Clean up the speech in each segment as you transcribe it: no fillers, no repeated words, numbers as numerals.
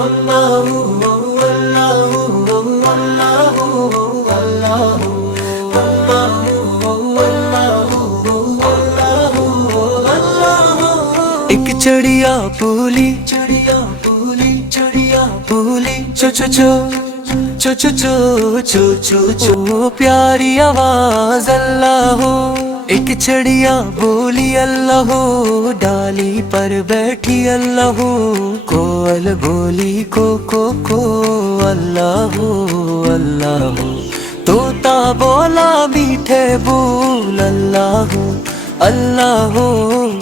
اللہ اللہ اللہ اللہ۔ ایک چڑیا بولی چڑیا بولی چڑیا بولی چو چو چو چو چو چو چو چو چو پیاری آواز اللہ ہو۔ ایک چڑیا بولی اللہ ہو، ڈالی پر بیٹھی اللہ ہو، کوئل بولی کو اللہ ہو اللہ ہو، طوطا بولا میٹھے بول اللہ ہو اللہ ہو،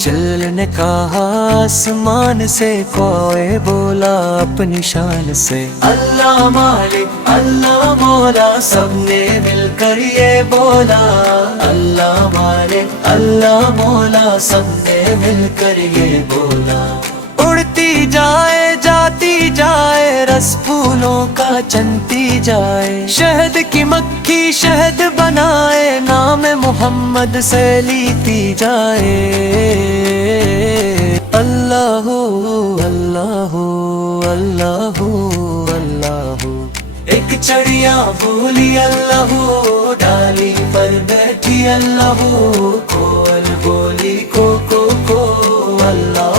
چل نے کہا آسمان سے، کوئے بولا اپنی شان سے، اللہ مالک اللہ مولا، سب نے مل کر یہ بولا، اللہ مالک اللہ مولا، سب نے مل کر یہ بولا۔ اڑتی جائے جاتی جائے، رس پھولوں کا چنتی جائے، شہد کی مکھی شہد بنائے، نام محمد سے لیتی جائے، اللہ ہو اللہ ہو اللہ ہو اللہ ہو۔ ایک چڑیا بولی اللہ ہو، ڈالی پر بیٹھی اللہ ہو، کوئل بولی کو اللہ